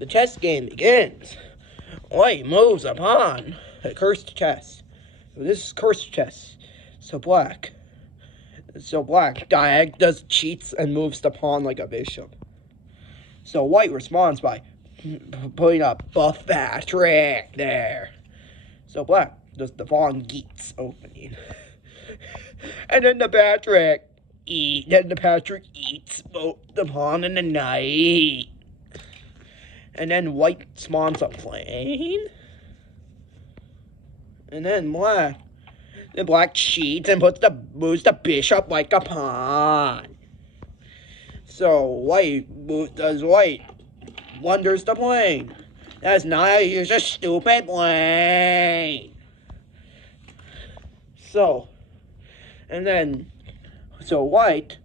The chess game begins. White moves a pawn. A cursed chess. So this is cursed chess. So black does cheats and moves the pawn like a bishop. So white responds by putting a buff Patrick there. So black does the pawn Geats opening. And then the Patrick eats both the pawn and the knight. And then white spawns a plane. And then black cheats and moves the bishop like a pawn. So white blunders the plane. That's not use a stupid plane. So white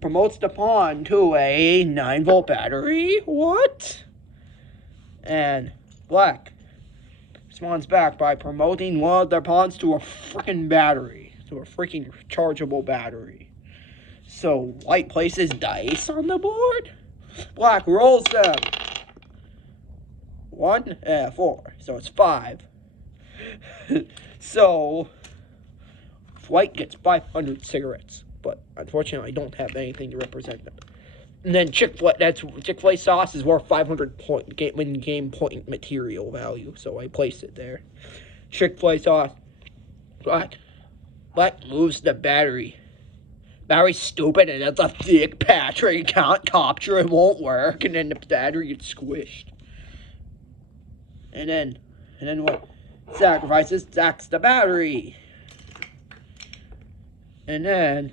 promotes the pawn to a 9-volt battery. What? And black responds back by promoting one of their pawns to a freaking battery. To a freaking rechargeable battery. So white places dice on the board. Black rolls them. 1 and 4. So it's 5. So white gets 500 cigarettes. But unfortunately, I don't have anything to represent them. And then Chick-fil-A sauce is worth 500 game point material value. So I place it there. Chick-fil-A sauce. Black moves the battery. Battery's stupid and it's a thick battery. You can't capture, it won't work. And then the battery gets squished. And then what? Sacks the battery. And then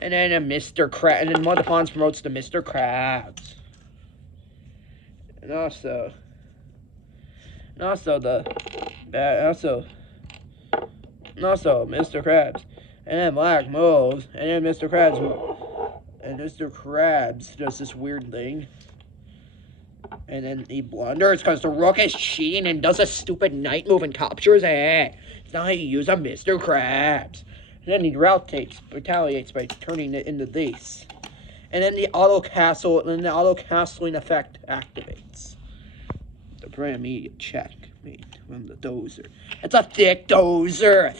one of the pawns promotes to Mr. Krabs. And also Mr. Krabs. And then black moves. And then Mr. Krabs moves. And Mr. Krabs does this weird thing. And then he blunders because the rook is cheating and does a stupid knight move and captures it. It's not how you use a Mr. Krabs. And then he retaliates by turning it into this. And then the auto-castling effect activates. The pre-immediate checkmate from the dozer. It's a thick dozer.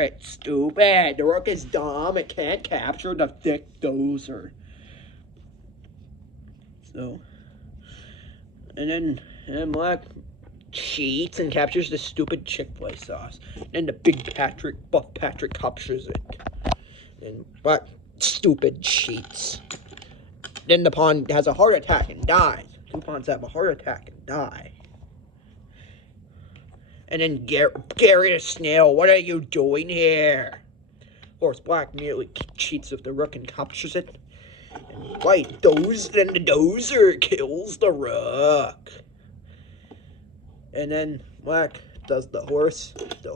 It's stupid. The rook is dumb. It can't capture the thick dozer. So, and then black cheats and captures the stupid Chick-fil-A sauce. And the buff Patrick captures it. And black stupid cheats. Then the pawn has a heart attack and dies. 2 pawns have a heart attack and die. And then Gary the Snail, what are you doing here? Of course, black immediately cheats with the rook and captures it. And white the dozer kills the rook. And then black does the horse. The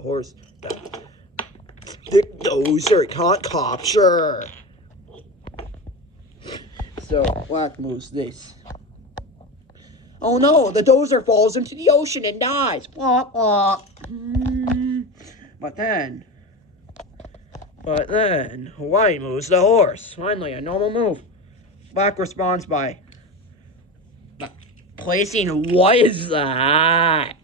thick dozer, it can't capture. So black moves this. Oh no, the dozer falls into the ocean and dies. Wah, wah. But then white moves the horse. Finally, a normal move. Black responds by placing, what is that?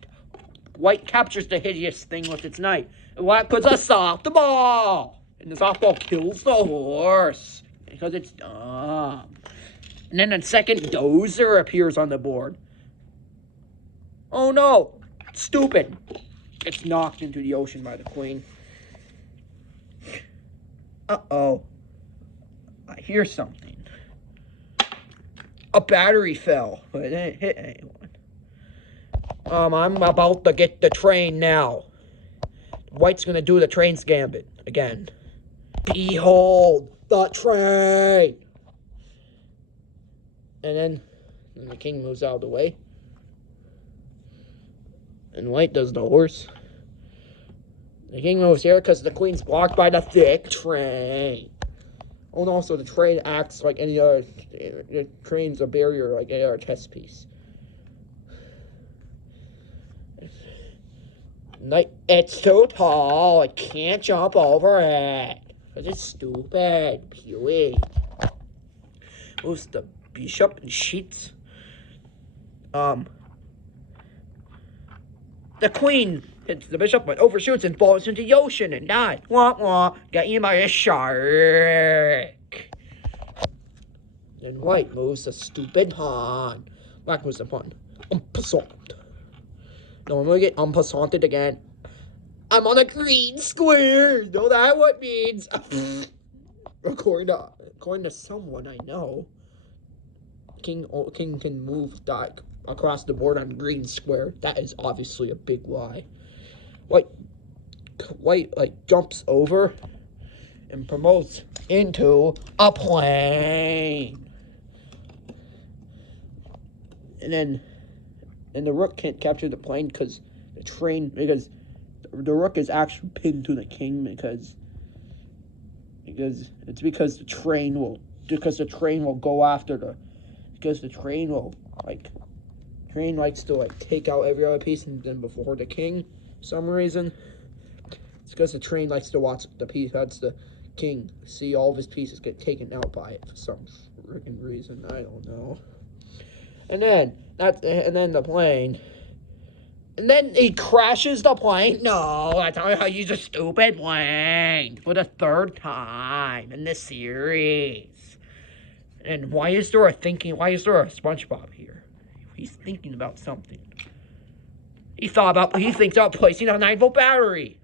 White captures the hideous thing with its knight. Black puts a softball. And the softball kills the horse. Because it's dumb. And then a second dozer appears on the board. Oh no! Stupid. It's knocked into the ocean by the queen. Uh-oh. I hear something. A battery fell, but it didn't hit anyone. I'm about to get the train now. White's gonna do the train's gambit again. Behold the train! And then the king moves out of the way. And white does the horse. The king moves here because the queen's blocked by the thick train. Oh no, so the train acts like any other. The train's a barrier like any other chess piece. Knight, it's too tall. I can't jump over it. Because it's stupid. Pewy. Moves the bishop and cheats. The queen hits the bishop, but overshoots and falls into the ocean and dies. Wah wah, got eaten by a shark. Then white moves the stupid pawn. Black moves the pawn. En passant. No, I'm gonna get en passanted again. I'm on a green square. Know that what means? according to someone I know, king can move that across the board on green square. That is obviously a big lie. White like jumps over and promotes into a plane. And the rook can't capture the plane because the rook is actually pinned to the king because the train will go after the train likes to take out every other piece and then before the king for some reason. It's because the train likes to watch the king see all of his pieces get taken out by it for some freaking reason. I don't know. And then the plane. And then he crashes the plane. No, that's not how you use a stupid plane for the third time in this series. And why is there a SpongeBob here? He's thinking about something. He thinks about placing a 9-volt battery.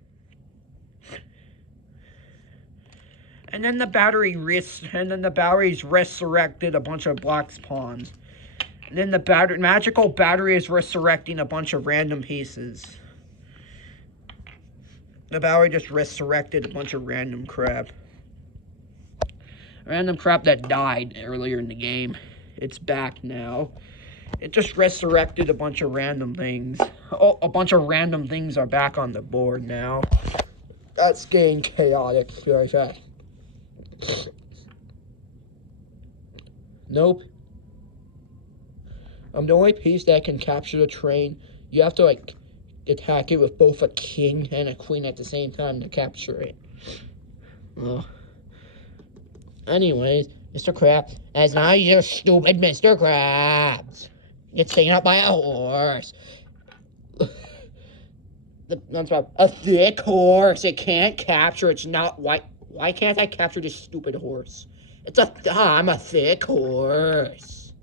And then the battery's resurrected a bunch of black's pawns. And then the magical battery is resurrecting a bunch of random pieces. The battery just resurrected a bunch of random crap. Random crap that died earlier in the game. It's back now. It just resurrected a bunch of random things. Oh, a bunch of random things are back on the board now. That's getting chaotic very fast. Nope. I'm the only piece that can capture the train. You have to attack it with both a king and a queen at the same time to capture it. Anyways, Mr. Krabs, as now you're stupid Mr. Krabs. Gets taken up by a horse. A thick horse. It can't capture. It's not white. Why can't I capture this stupid horse? I'm a thick horse.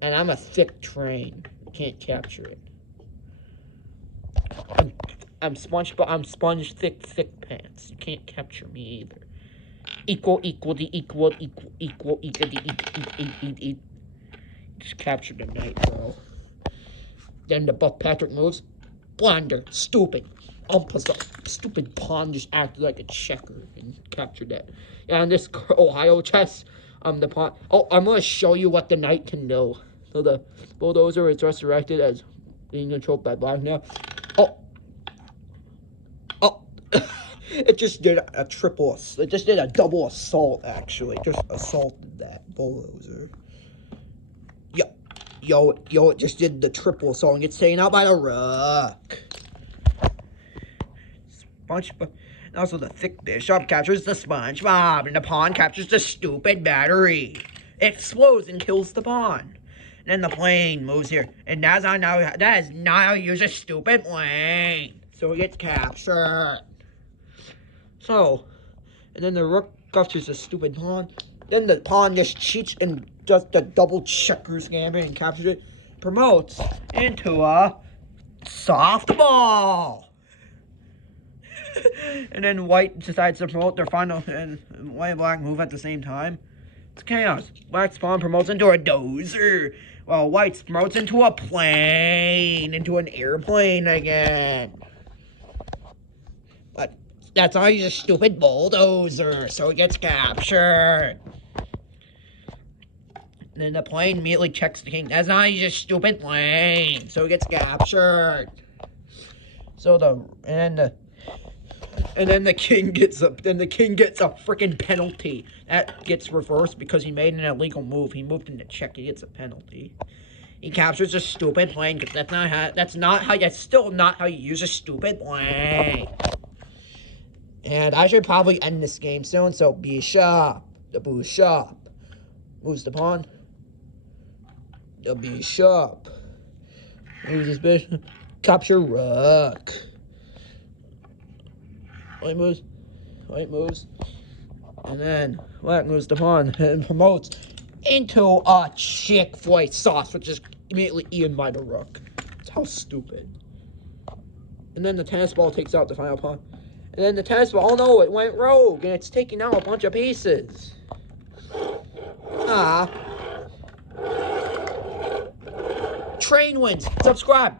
And I'm a thick train. Can't capture it. I'm Sponge thick pants. You can't capture me either. Equal. Just captured the knight, bro. Then the Buff Patrick moves. Blunder. Stupid. Stupid pawn just acted like a checker and captured that. Yeah, on this Ohio chess, the pawn. Oh, I'm gonna show you what the knight can do. So the bulldozer is resurrected as being controlled by black now. Oh. It just did a double assault, actually. Just assaulted that bulldozer. Yo, it just did the triple assault and gets taken out by the rook. SpongeBob. And also the thick bishop captures the SpongeBob, and the pawn captures the stupid battery. It explodes and kills the pawn. And then the plane moves here. And that is not how you use a stupid plane. So it gets captured. So, and then the rook captures the stupid pawn. Then the pawn just cheats and does the double checkers gambit and captures it. Promotes into a softball. And then white decides to promote their final, and white and black move at the same time. It's chaos. Black's pawn promotes into a dozer, while white's promotes into a plane, into an airplane again. But that's all you stupid bulldozer, so it gets captured. And then the plane immediately checks the king. That's not just stupid plane, so it gets captured. And then the king gets a freaking penalty. That gets reversed because he made an illegal move. He moved into check. He gets a penalty. He captures a stupid plane because that's still not how you use a stupid plane. And I should probably end this game soon. So bishop moves the pawn. The bishop. Moves his bishop. Capture rook. White moves. White moves. And then black moves the pawn and promotes into a Chick-fil-A sauce, which is immediately eaten by the rook. That's how stupid. And then the tennis ball takes out the final pawn. And then the tennis ball, oh no, it went rogue, and it's taking out a bunch of pieces. Ah. Train wins. Subscribe.